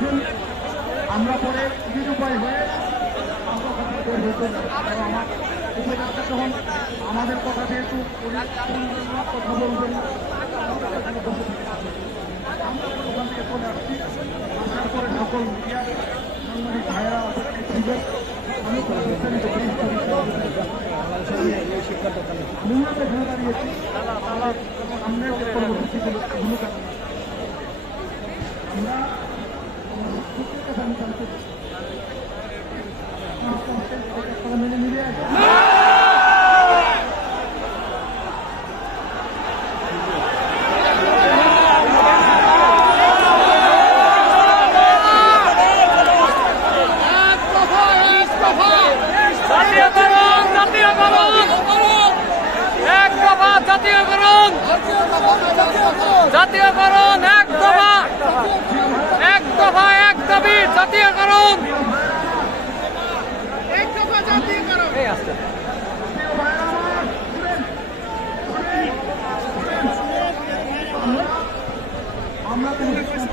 দিচ্ছেন আমরা পরে নিরুপায় হয়ে যখন আমাদের কথা যেহেতু কথা বলবেন, আমরা থেকে চলে আসছি। আসার পরে সকল মিডিয়া সাংবাদিক। এই আমরা দাঁড়িয়েছি পরবর্তী টাকা মেনে জাতীয়করণ এক দফা।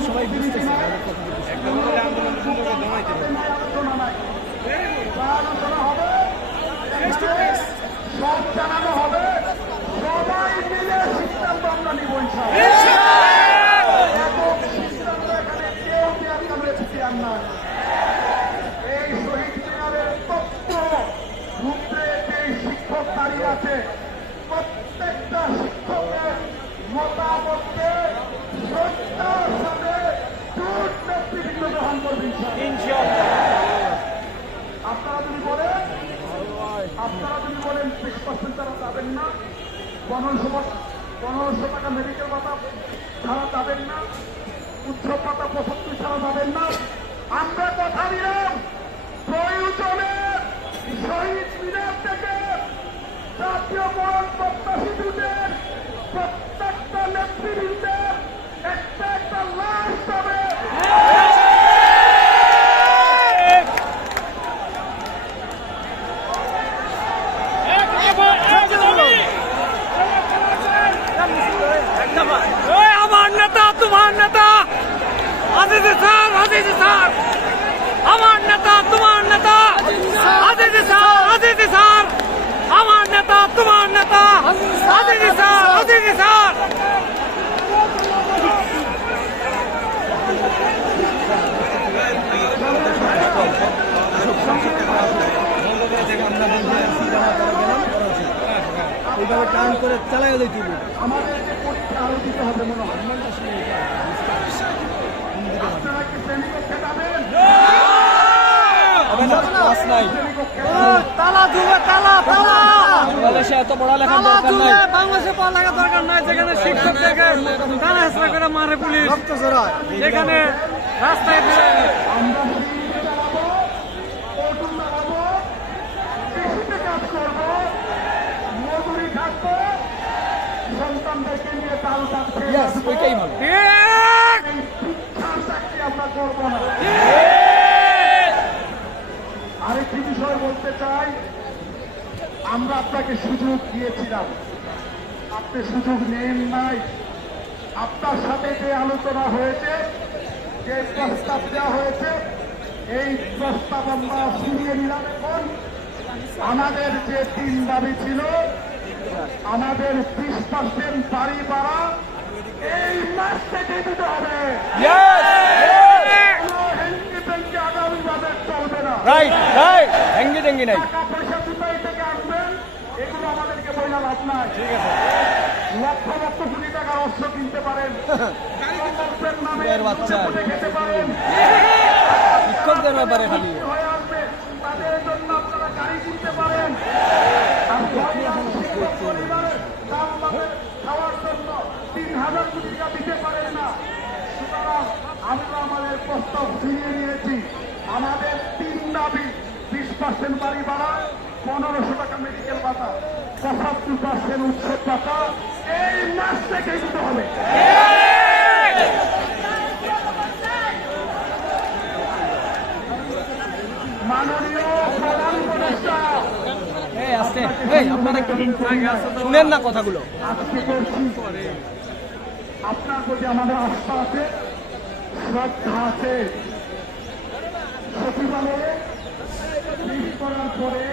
সবাই বুঝতেছে জানানো হবে সবাই মিলে সিদ্ধান্ত আমরা নিব সিদ্ধান্ত এখানে কেউ দেওয়ার নয় এই শহীদ মিনারের তত্ত্ব রূপে এই শিক্ষক দাঁড়িয়ে আছে প্রত্যেকটা শিক্ষকের মতামতকে গ্রহণ করবেন আপনারা যদি বলেন, আপনারা যদি বলেন তারা যাবেন না, পনেরোশো পনেরোশো টাকা মেডিকেল ভাতা ছাড়া যাবেন না, উৎসব ভাতা পঁচাত্তর ছাড়া যাবেন না। আমরা কথা দিলাম প্রয়োজনে শহীদ মিনার থেকে জাতীয় মরণ প্রত্যাশী প্রত্যেকটা নেতৃবৃন্দের একটা একটা লাশ যাবে ওই আমার নেতা তোমার নেতা। Azizi sir Azizi sir. আমার নেতা, তোমার নেতা। Azizi sir Azizi sir. আমার নেতা, তোমার নেতা। Azizi sir Azizi sir. এইভাবে টান করে চালাই দিতে পরীক্ষা আরও দিতে হবে মনে হয় যেখানে কি ওইটাই ভালো আরেকটি বিষয় বলতে চাই আমরা আপনাকে সুযোগ দিয়েছিলাম। আপনি সুযোগ নেন নাই। আপনার সাথে যে আলোচনা হয়েছে যে প্রস্তাব দেওয়া হয়েছে এই প্রস্তাব আমরা শুনিয়ে নিলাম। এখন আমাদের যে তিন দাবি ছিল আমাদের বিশ পার্সেন্ট বাড়ি বাড়া এই মাস থেকে দিতে হবে হেঙ্গি চলবে না রাইট রাইট হ্যাঙ্গি টেঙ্গি নাই টাকা পয়সা কোথায় থেকে এগুলো আমাদেরকে বইলা লাভ নাই লক্ষ লক্ষ কোটি টাকার অস্ত্র কিনতে পারেন বাচ্চা। করে খেতে পারেন শিক্ষকদের ব্যাপারে খালি তাদের জন্য আপনারা গাড়ি কিনতে পারেন বাড়ে খাওয়ার জন্য তিন হাজার কোটি টাকা দিতে পারেন না। সুতরাং আমরা আমাদের প্রস্তাব ফিরিয়ে নিয়েছি। আমাদের তিন দাবি, বিশ পার্সেন্ট বাড়ি ভাড়া, পনেরোশো টাকা মেডিকেল ভাতা, পঁচাত্তর পার্সেন্ট উৎসব ভাতা, এই মাস থেকে দিতে হবে। শুনেন না কথাগুলো। আপনার প্রতি আমাদের আস্থা আছে শ্রদ্ধা আছে। সচিবালয়ে করার পরে